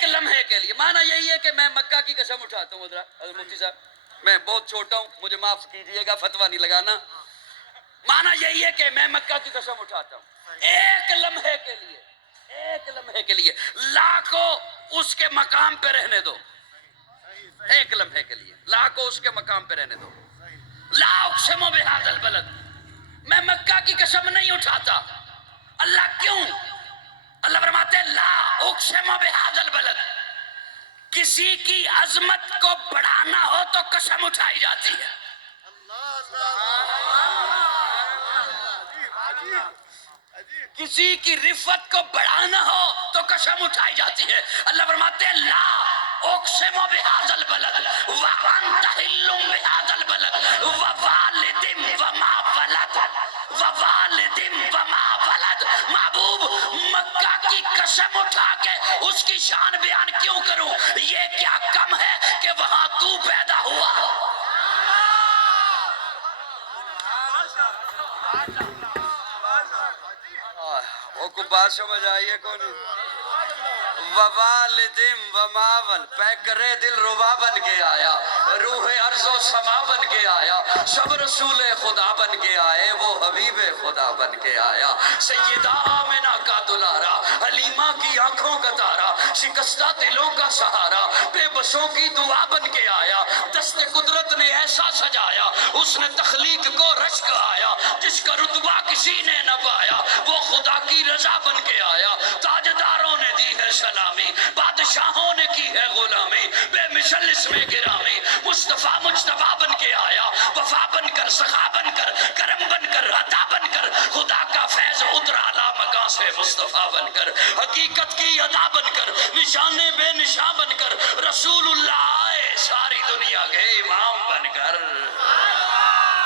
ایک لمحے کے لیے. معنی یہی ہے کہ میں مکہ کی قسم اٹھاتا ہوں. حضرت مفتی صاحب میں بہت چھوٹا ہوں, مجھے معاف کیجئے گا, فتویٰ نہیں لگانا. معنی یہی ہے کہ میں مکہ کی قسم اٹھاتا ہوں, ایک لمحے کے لیے, ایک لمحے کے لیے لا کو اس کے مقام پہ رہنے دو. ایک لمحے کے لیے لا کو اس کے مقام پہ رہنے دو. لا اقسم بہذا البلد, میں مکہ کی قسم نہیں اٹھاتا. اللہ کیوں؟ اللہ فرماتے ہیں لا اقسم بہذا البلد. کسی کی عظمت کو بڑھانا ہو تو قسم اٹھائی جاتی ہے. کسی کی رفت کو بڑھانا ہو تو قسم اٹھائی جاتی ہے. اللہ فرماتے ہیں لا اقسم بہذا البلد وانت حل بہذا البلد ووالد وما ولد ووالد وما ولد. محبوب مکہ کی قسم اٹھا کے اس کی شان بیان کیوں کروں؟ یہ کیا کم ہے کہ وہاں تو پیدا ہوا؟ وہ کو بات سمجھ آئیے کون؟ ووالدم وماول, پیکرے دل ربا بن کے آیا, روح ارض و سما بن کے آیا, سب رسول خدا بن کے آئے, وہ حبیب خدا بن کے آیا. سیدہ آمنہ کا دلارا, حلیمہ کی آنکھوں کا تارا, شکستہ دلوں کا سہارا, بے بسوں کی دعا بن کے آیا. دست قدرت نے ایسا سجایا, اس نے تخلیق کو رشک آیا, جس کا رتبہ کسی نے نہ پایا, وہ خدا کی رضا بن کے آیا. تاجداروں نے دی ہے سلامی, بادشاہوں نے کی ہے غلامی, بے مثل اس میں گرامی. مصطفیٰ مجتبیٰ بن کے آیا, وفا بن کر, سخا بن کر, کرم بن کر, عطا بن کر, خدا کا فیض اترا اعلیٰ مکان سے مصطفیٰ بن کر, حقیقت کی ادا بن کر, نشان بے نشان بن کر, رسول اللہ آئے ساری دنیا کے